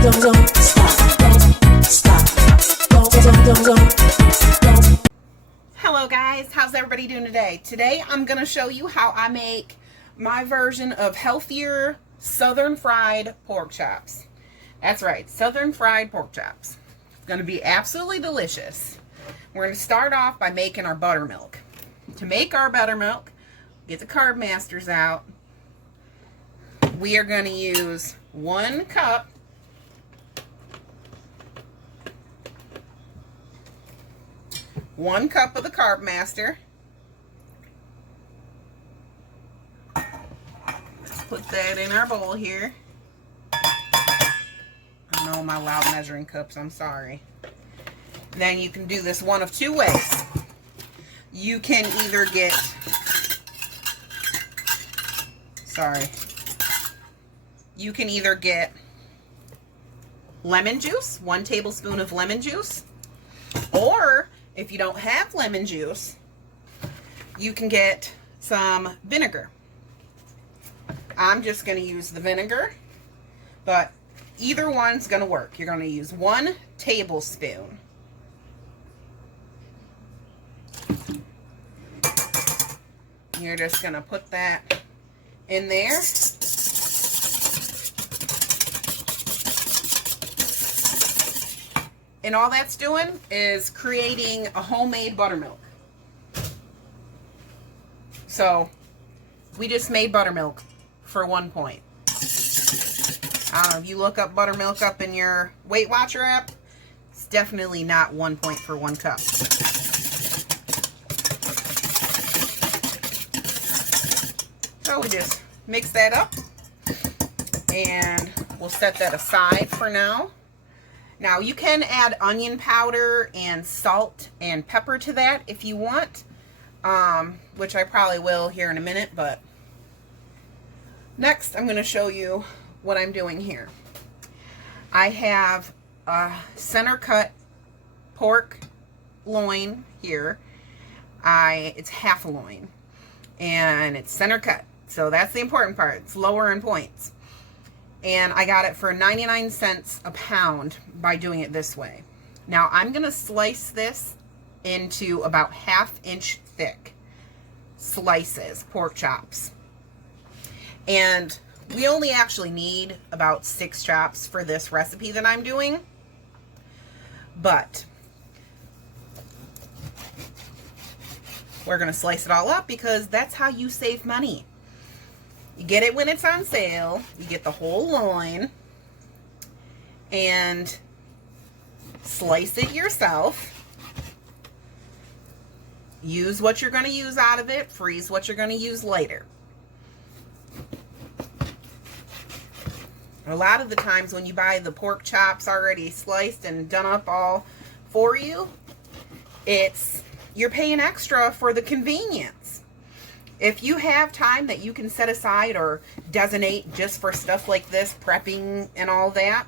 Hello guys, how's everybody doing today? Today I'm going to show you how I make my version of healthier southern fried pork chops. That's right, southern fried pork chops. It's going to be absolutely delicious. We're going to start off by making our buttermilk. To make our buttermilk, get the carbmasters out. We are going to use 1 cup of the carbmaster. Let's put that in our bowl here. I know my loud measuring cups, I'm sorry. Then you can do this one of 2 ways. You can either get, you can either get lemon juice, 1 tablespoon of lemon juice, or if you don't have lemon juice, you can get some vinegar. I'm just going to use the vinegar, but either one's going to work. You're going to use 1 tablespoon. You're just going to put that in there. And all that's doing is creating a homemade buttermilk. So we just made buttermilk for 1 point. If you look up buttermilk up in your Weight Watcher app, it's definitely not 1 point for 1 cup. So we just mix that up and we'll set that aside for now. Now you can add onion powder and salt and pepper to that if you want, which I probably will here in a minute, but next I'm going to show you what I'm doing here. I have a center cut pork loin here. It's half a loin and it's center cut. So that's the important part. It's lower in points. And I got it for 99 cents a pound by doing it this way. Now I'm going to slice this into about 1/2 inch thick slices, pork chops. And we only actually need about 6 chops for this recipe that I'm doing. But we're going to slice it all up because that's how you save money. You get it when it's on sale. You get the whole loin and slice it yourself. Use what you're going to use out of it. Freeze what you're going to use later. A lot of the times when you buy the pork chops already sliced and done up all for you, you're paying extra for the convenience. If you have time that you can set aside or designate just for stuff like this, prepping and all that,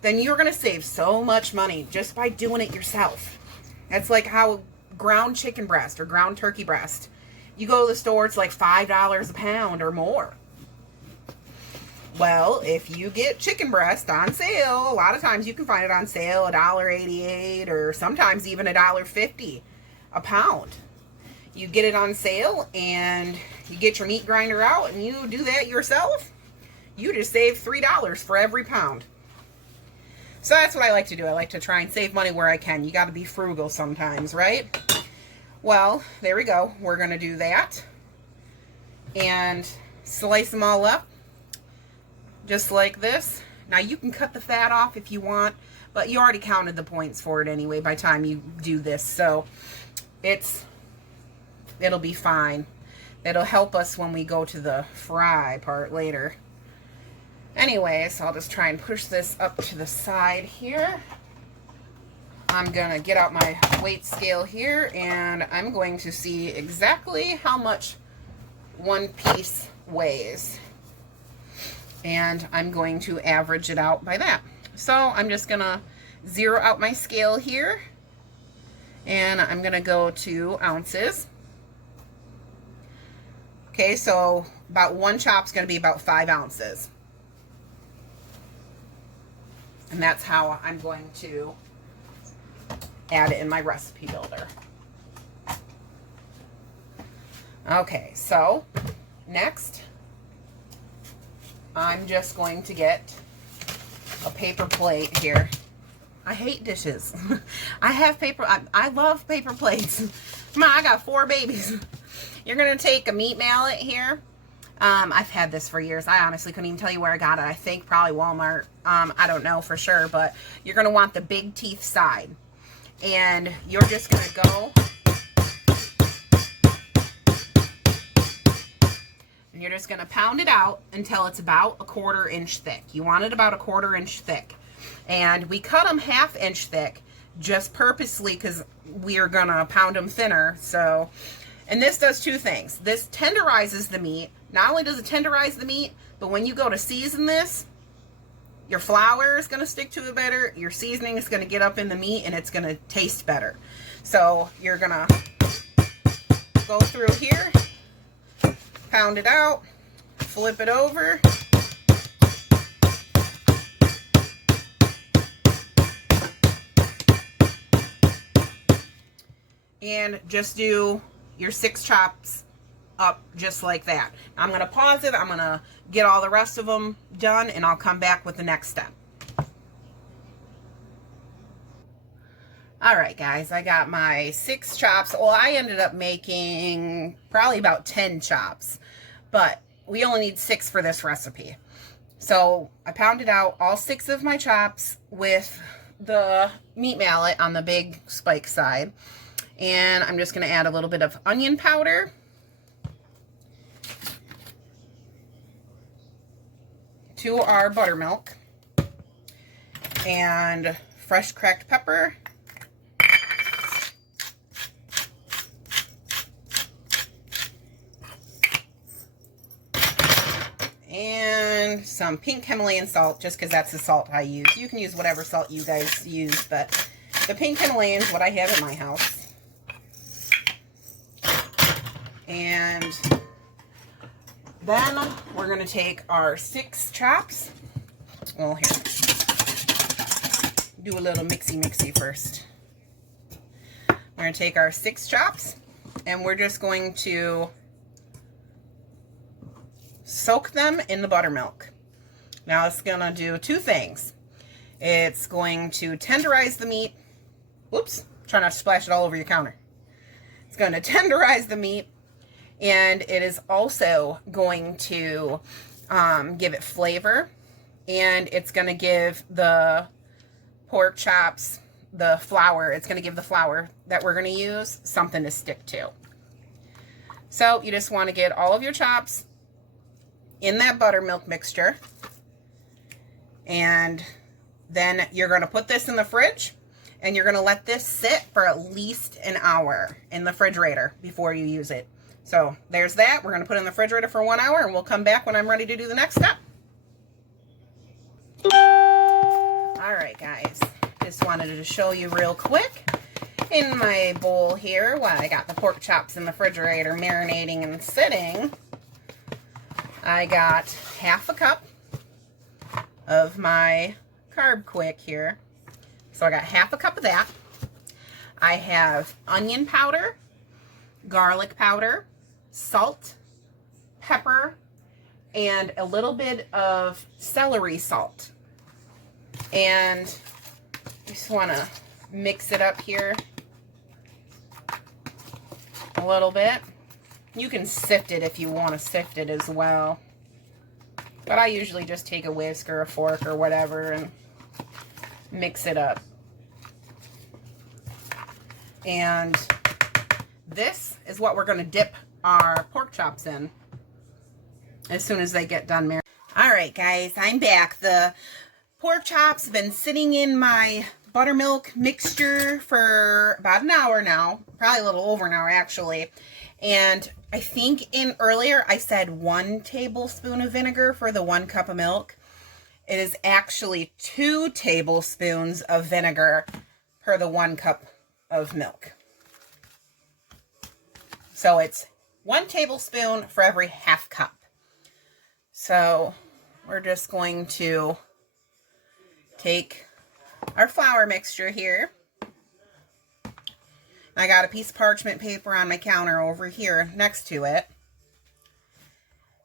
then you're going to save so much money just by doing it yourself. That's like how ground chicken breast or ground turkey breast. You go to the store, it's like $5 a pound or more. Well, if you get chicken breast on sale, a lot of times you can find it on sale $1.88 or sometimes even $1.50 a pound. You get it on sale and you get your meat grinder out and you do that yourself, you just save $3 for every pound. So that's what I like to do. I like to try and save money where I can. You got to be frugal sometimes, right? Well, there we go. We're going to do that and slice them all up just like this. Now you can cut the fat off if you want, but you already counted the points for it anyway by the time you do this. So it'll be fine. It'll help us when we go to the fry part later. Anyways, I'll just try and push this up to the side here. I'm gonna get out my weight scale here and I'm going to see exactly how much one piece weighs. And I'm going to average it out by that. So I'm just gonna zero out my scale here and I'm gonna go to ounces. Okay, so about 1 chop's going to be about 5 ounces. And that's how I'm going to add it in my recipe builder. Okay, so next, I'm just going to get a paper plate here. I hate dishes. I have paper, I love paper plates. Come on, I got 4 babies. You're gonna take a meat mallet here. I've had this for years. I honestly couldn't even tell you where I got it. I think probably Walmart. I don't know for sure, but you're gonna want the big teeth side. And you're just gonna go, and you're just gonna pound it out until it's about a 1/4 inch thick. You want it about a 1/4 inch thick. And we cut them 1/2 inch thick just purposely because we are gonna pound them thinner. So, and this does 2 things. This tenderizes the meat. Not only does it tenderize the meat, but when you go to season this, your flour is going to stick to it better. Your seasoning is going to get up in the meat and it's going to taste better. So you're going to go through here, pound it out, flip it over. And just do your 6 chops up just like that. I'm going to pause it. I'm going to get all the rest of them done and I'll come back with the next step. All right, guys, I got my 6 chops. Well, I ended up making probably about 10 chops, but we only need 6 for this recipe. So I pounded out all 6 of my chops with the meat mallet on the big spike side. And I'm just going to add a little bit of onion powder. To our buttermilk. And fresh cracked pepper. And some pink Himalayan salt, just because that's the salt I use. You can use whatever salt you guys use, but the pink Himalayan is what I have at my house. And then we're going to take our 6 chops. Well, here. Do a little mixy first. We're going to take our 6 chops and we're just going to soak them in the buttermilk. Now it's going to do 2 things. It's going to tenderize the meat. Whoops, try not to splash it all over your counter. It's going to tenderize the meat. And it is also going to give it flavor. And it's going to give the pork chops the flour. It's going to give the flour that we're going to use something to stick to. So you just want to get all of your chops in that buttermilk mixture. And then you're going to put this in the fridge. And you're going to let this sit for at least an hour in the refrigerator before you use it. So there's that. We're going to put it in the refrigerator for 1 hour and we'll come back when I'm ready to do the next step. All right, guys. Just wanted to show you real quick in my bowl here while I got the pork chops in the refrigerator marinating and sitting. I got 1/2 cup of my carbquik here. So I got 1/2 cup of that. I have onion powder, garlic powder, salt, pepper, and a little bit of celery salt. And just want to mix it up here a little bit. You can sift it if you want to sift it as well. But I usually just take a whisk or a fork or whatever and mix it up. And this is what we're going to dip our pork chops in as soon as they get done marinating. All right, guys, I'm back. The pork chops have been sitting in my buttermilk mixture for about an hour now, probably a little over an hour actually. And I think earlier I said 1 tablespoon of vinegar for the 1 cup of milk. It is actually 2 tablespoons of vinegar per the 1 cup of milk. So it's 1 tablespoon for every 1/2 cup. So we're just going to take our flour mixture here. I got a piece of parchment paper on my counter over here next to it.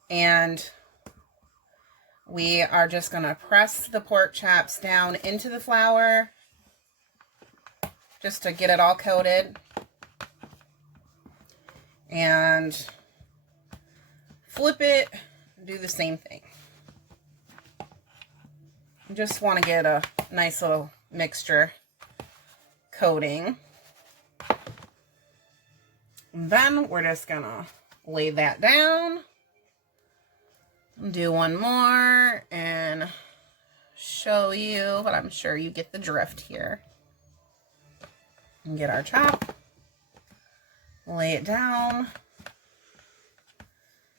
And we are just going to press the pork chops down into the flour just to get it all coated. And flip it, do the same thing. Just want to get a nice little mixture coating. And then we're just gonna lay that down. Do one more and show you, but I'm sure you get the drift here. And get our chop, lay it down,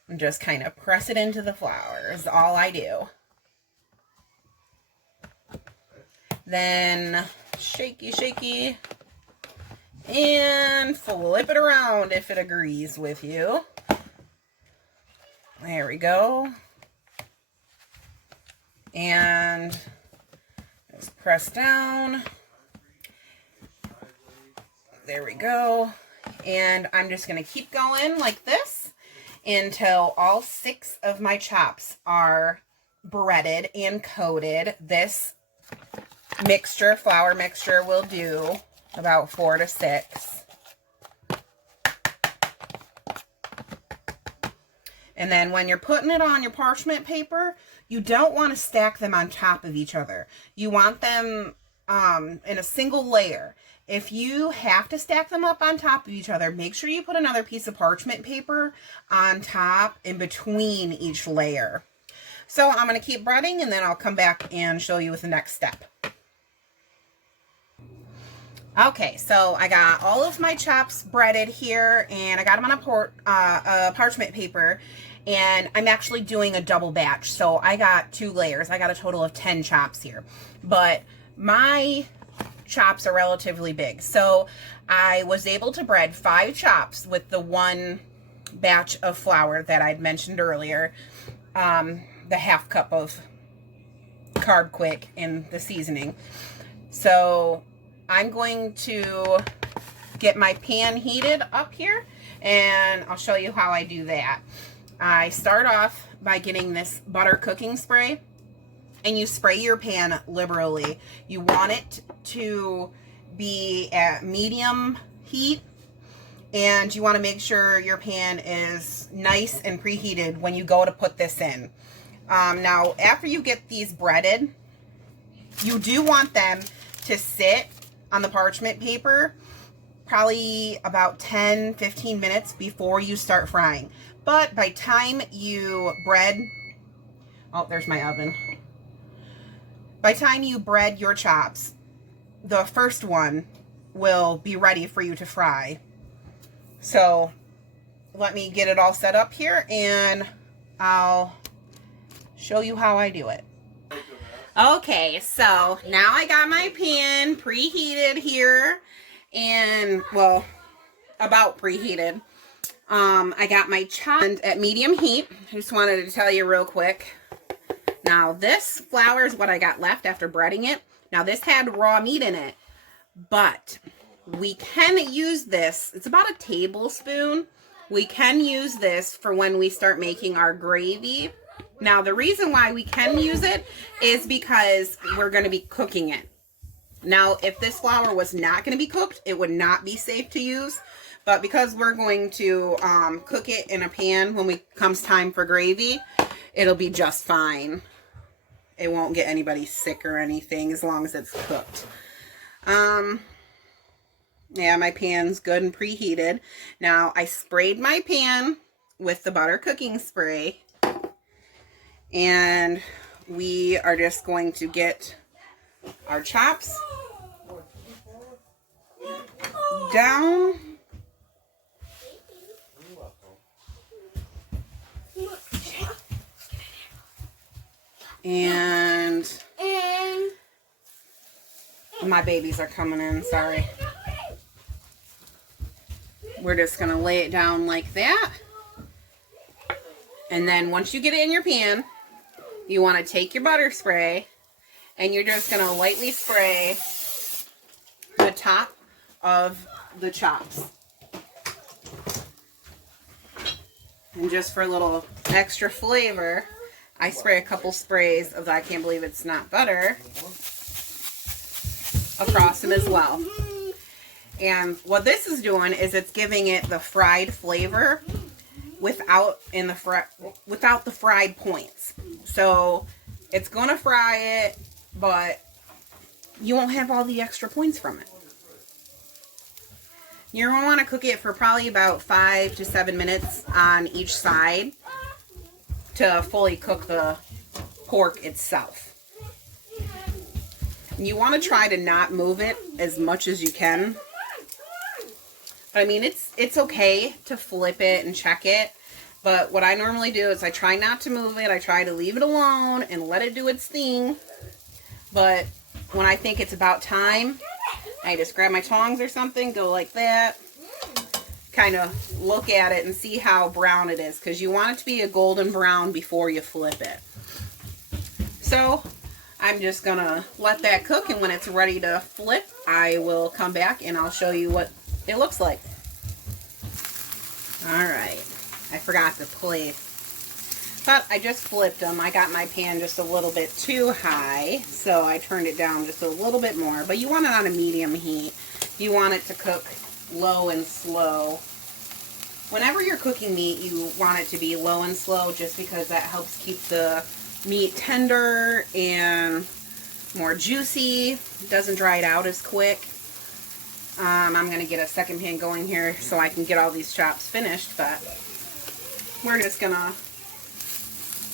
and just kind of press it into the flour is all I do. Then shaky, shaky, and flip it around if it agrees with you. There we go. And just press down. There we go. And I'm just going to keep going like this until all 6 of my chops are breaded and coated. This mixture, flour mixture, will do about 4 to 6. And then when you're putting it on your parchment paper, you don't want to stack them on top of each other. You want them in a single layer. If you have to stack them up on top of each other, make sure you put another piece of parchment paper on top in between each layer. So I'm going to keep breading, and then I'll come back and show you with the next step. Okay, so I got all of my chops breaded here, and I got them on a parchment paper, and I'm actually doing a double batch. So I got 2 layers. I got a total of 10 chops here, but my chops are relatively big. So I was able to bread 5 chops with the 1 batch of flour that I'd mentioned earlier, the ½ cup of carbquik in the seasoning. So I'm going to get my pan heated up here, and I'll show you how I do that. I start off by getting this butter cooking spray, and you spray your pan liberally. You want it to be at medium heat, and you want to make sure your pan is nice and preheated when you go to put this in. Now, after you get these breaded, you do want them to sit on the parchment paper probably about 10-15 minutes before you start frying. But by time you bread, oh, there's my oven. By time you bread your chops, the first one will be ready for you to fry. So let me get it all set up here, and I'll show you how I do it. Okay, so now I got my pan preheated here, and, well, about preheated. I got my chopped at medium heat. I just wanted to tell you real quick. Now, this flour is what I got left after breading it. Now, this had raw meat in it, but we can use this. It's about a tablespoon. We can use this for when we start making our gravy. Now, the reason why we can use it is because we're going to be cooking it. Now, if this flour was not going to be cooked, it would not be safe to use. But because we're going to cook it in a pan when it comes time for gravy, it'll be just fine. It won't get anybody sick or anything as long as it's cooked. Yeah, my pan's good and preheated. Now, I sprayed my pan with the butter cooking spray. And we are just going to get our chops down. And my babies are coming in, sorry. We're just going to lay it down like that. And then once you get it in your pan, you want to take your butter spray And you're just going to lightly spray the top of the chops. And just for a little extra flavor, I spray a couple sprays of the I Can't Believe It's Not Butter across them as well. And what this is doing is it's giving it the fried flavor without the fried points. So it's going to fry it, but you won't have all the extra points from it. You're going to want to cook it for probably about 5 to 7 minutes on each side to fully cook the pork itself. You want to try to not move it as much as you can. But I mean, it's okay to flip it and check it. But what I normally do is I try not to move it. I try to leave it alone and let it do its thing. But when I think it's about time, I just grab my tongs or something, go like that, kind of look at it and see how brown it is, because you want it to be a golden brown before you flip it. So I'm just going to let that cook, and when it's ready to flip, I will come back and I'll show you what it looks like. Alright, I forgot the plate. But I just flipped them. I got my pan just a little bit too high, so I turned it down just a little bit more. But you want it on a medium heat. You want it to cook low and slow. Whenever you're cooking meat, you want it to be low and slow, just because that helps keep the meat tender and more juicy. It doesn't dry it out as quick. I'm going to get a second pan going here so I can get all these chops finished, but we're just going to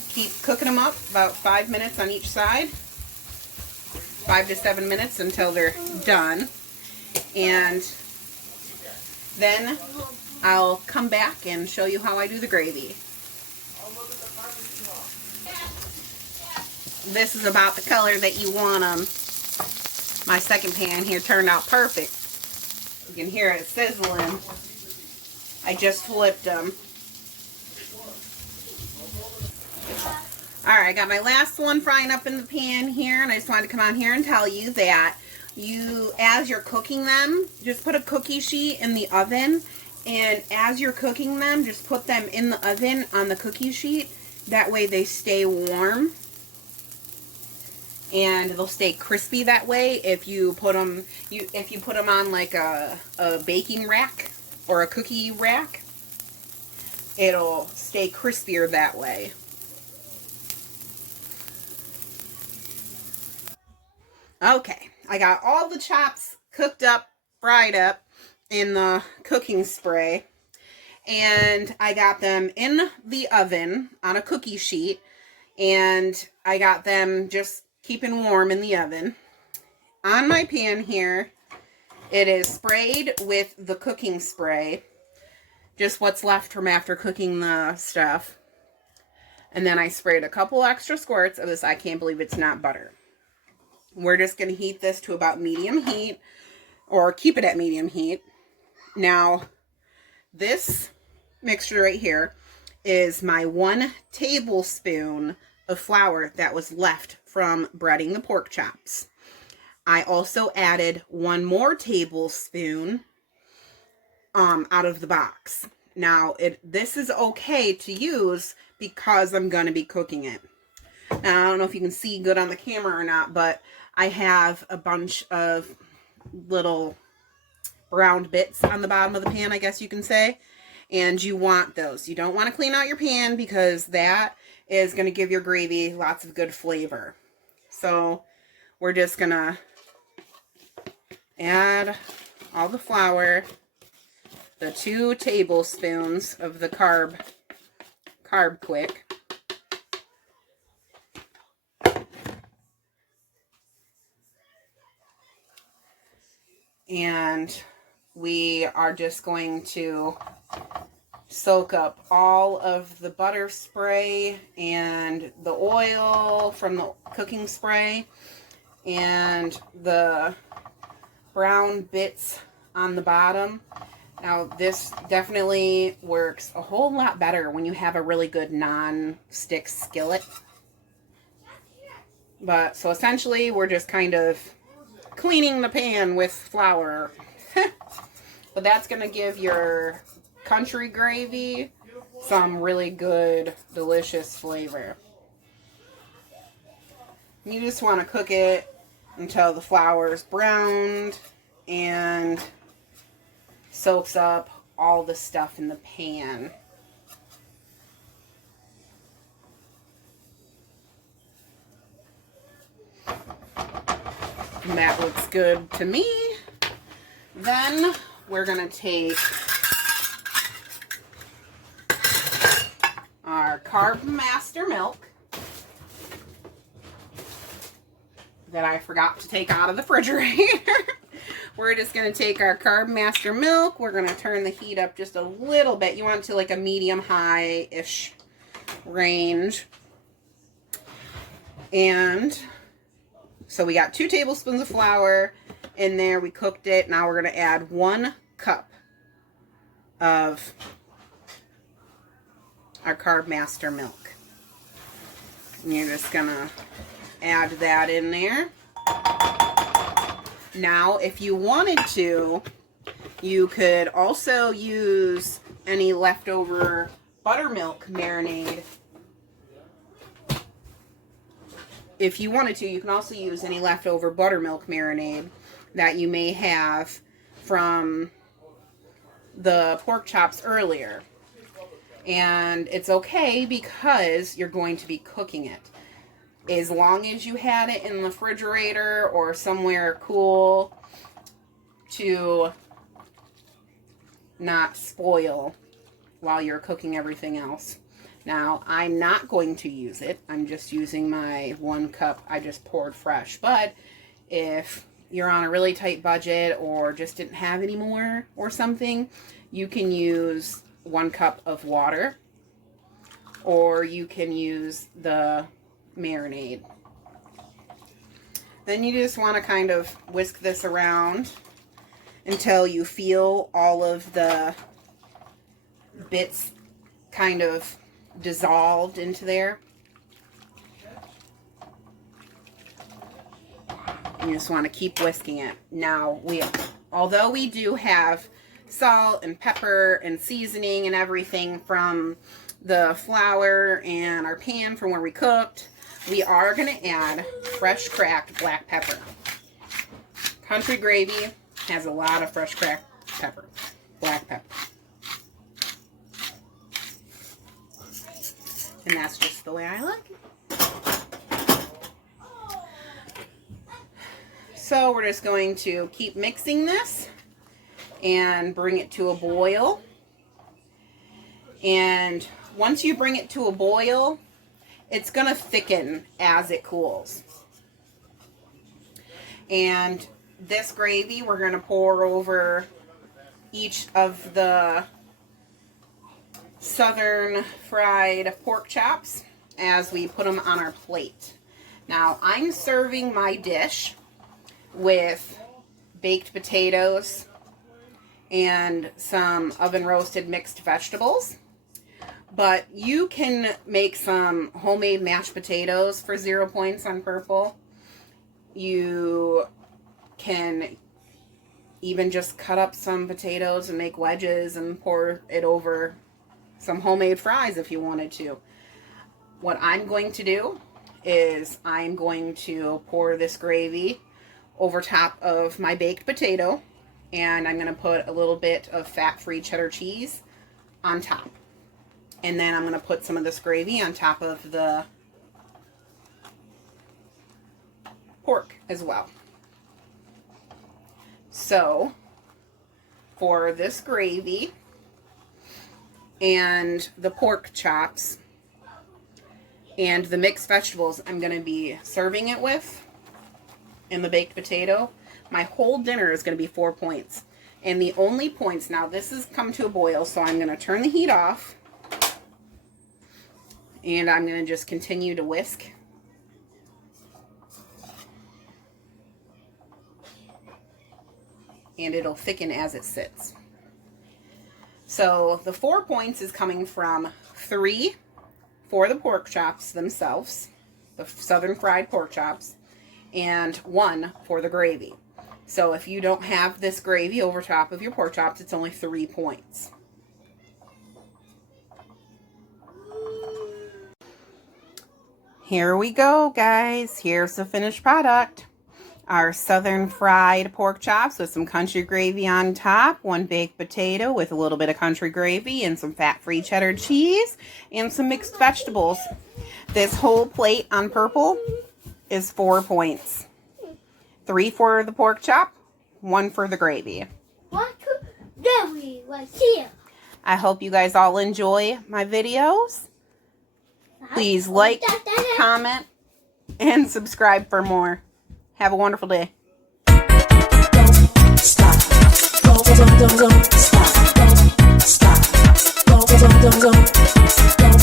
keep cooking them up about 5 minutes on each side. 5 to 7 minutes until they're done. And then I'll come back and show you how I do the gravy. This is about the color that you want them. My second pan here turned out perfect. You can hear it sizzling. I just flipped them. Alright, I got my last one frying up in the pan here, and I just wanted to come on here and tell you that as you're cooking them, just put a cookie sheet in the oven, and as you're cooking them, just put them in the oven on the cookie sheet. That way they stay warm, and they'll stay crispy that way. If you put them, on like a baking rack or a cookie rack, it'll stay crispier that way. Okay, I got all the chops cooked up, fried up in the cooking spray, and I got them in the oven on a cookie sheet, and I got them just keeping warm in the oven. On my pan here, it is sprayed with the cooking spray, just what's left from after cooking the stuff, and then I sprayed a couple extra squirts of this I Can't Believe It's Not Butter. We're just going to heat this to about medium heat, or keep it at medium heat. Now, this mixture right here is my 1 tablespoon of flour that was left from breading the pork chops. I also added 1 more tablespoon out of the box. Now, this is okay to use because I'm going to be cooking it. Now, I don't know if you can see good on the camera or not, but I have a bunch of little browned bits on the bottom of the pan, I guess you can say. And you want those. You don't want to clean out your pan, because that is going to give your gravy lots of good flavor. So we're just going to add all the flour, the 2 tablespoons of the carbquik. And we are just going to soak up all of the butter spray and the oil from the cooking spray and the brown bits on the bottom. Now, this definitely works a whole lot better when you have a really good non-stick skillet. But so essentially we're just kind of cleaning the pan with flour. But that's going to give your country gravy some really good, delicious flavor. You just want to cook it until the flour is browned and soaks up all the stuff in the pan. And that looks good to me. Then we're going to take our carbmaster milk that I forgot to take out of the refrigerator. We're just going to take our carbmaster milk. We're going to turn the heat up just a little bit. You want it to like a medium-high-ish range. And so we got 2 tablespoons of flour in there. We cooked it. Now we're going to add 1 cup of our carbmaster milk. And you're just going to add that in there. Now, if you wanted to, you could also use any leftover buttermilk marinade. If you wanted to, you can also use any leftover buttermilk marinade that you may have from the pork chops earlier. And it's okay because you're going to be cooking it. As long as you had it in the refrigerator or somewhere cool to not spoil while you're cooking everything else. Now, I'm not going to use it. I'm just using my 1 cup I just poured fresh. But if you're on a really tight budget or just didn't have any more or something, you can use 1 cup of water, or you can use the marinade. Then you just want to kind of whisk this around until you feel all of the bits kind of dissolved into there. You just want to keep whisking it. Now, although we do have salt and pepper and seasoning and everything from the flour and our pan from where we cooked, we are going to add fresh cracked black pepper. Country gravy has a lot of fresh cracked pepper, black pepper. And that's just the way I like it. So we're just going to keep mixing this and bring it to a boil. And once you bring it to a boil, it's going to thicken as it cools. And this gravy we're going to pour over each of the southern fried pork chops as we put them on our plate. Now, I'm serving my dish with baked potatoes and some oven roasted mixed vegetables. But you can make some homemade mashed potatoes for 0 points on Purple. You can even just cut up some potatoes and make wedges and pour it over some homemade fries if you wanted to. What I'm going to do is I'm going to pour this gravy over top of my baked potato, and I'm going to put a little bit of fat-free cheddar cheese on top. And then I'm going to put some of this gravy on top of the pork as well. So, for this gravy and the pork chops and the mixed vegetables I'm going to be serving it with and the baked potato, my whole dinner is going to be 4 points. And the only points, now this has come to a boil, so I'm going to turn the heat off. And I'm going to just continue to whisk. And it'll thicken as it sits. So the 4 points is coming from 3 for the pork chops themselves. the southern fried pork chops, and 1 for the gravy. So if you don't have this gravy over top of your pork chops, it's only 3 points. Here we go, guys. Here's the finished product. Our southern fried pork chops with some country gravy on top, 1 baked potato with a little bit of country gravy and some fat-free cheddar cheese and some mixed vegetables. This whole plate on purple is 4 points. 3 for the pork chop, 1 for the gravy. Right here. I hope you guys all enjoy my videos. Please like, comment, and subscribe for more. Have a wonderful day. Stop. Stop. Stop. Stop.